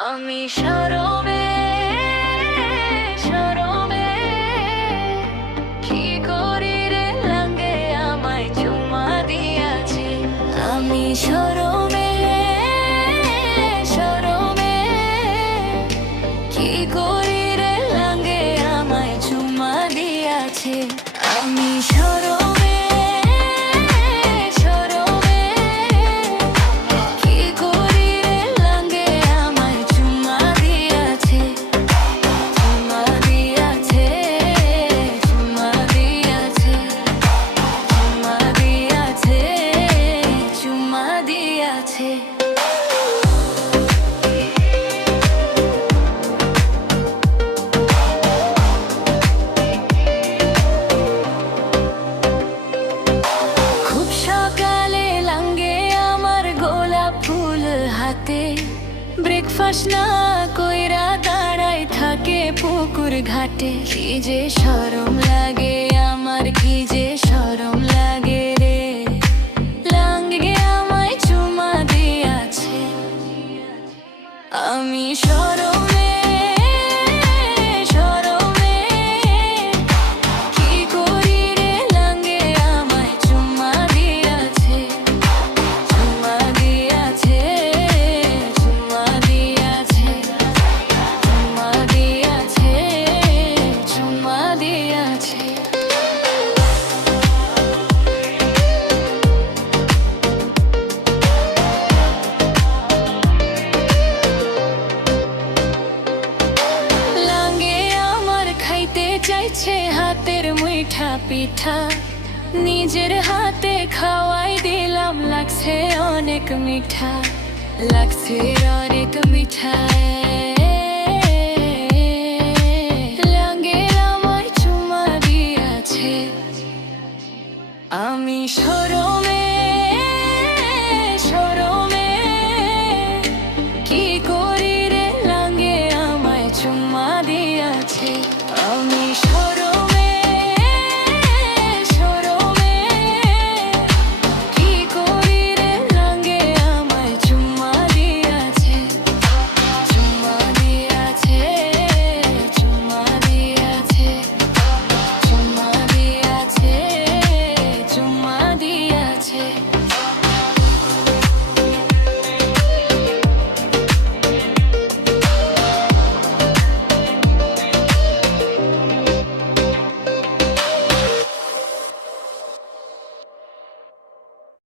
আমি শরমে শরমে কি করি রে লাঙ্গে আমায় চুমা দিয়াছে। আমি শরমে শরমে কি করি রে লাঙ্গে আমায় চুমা দিয়াছে। আমি শরমে ব্রেকফাস্ট না কইরা দাঁড়ায় থাকে পুকুর ঘাটে। কি যে শরম লাগে আমার, কি যে শরম লাগে রে, লাঙ্গে আমায় চুমা দিয়াছে। আমি শরমে শরমে কি করি রে লাঙ্গে আমায় চুমা দিয়াছে। চুমা দিয়াছে চুমা দিয়াছে চুমা দিয়াছে চুমা দিয়াছে। চাইছে হাতের মুইঠা পিঠা, নিজের হাতে খাওয়াই দিলাম, লাগছে অনেক মিঠা, লাগছে অনেক মিঠা।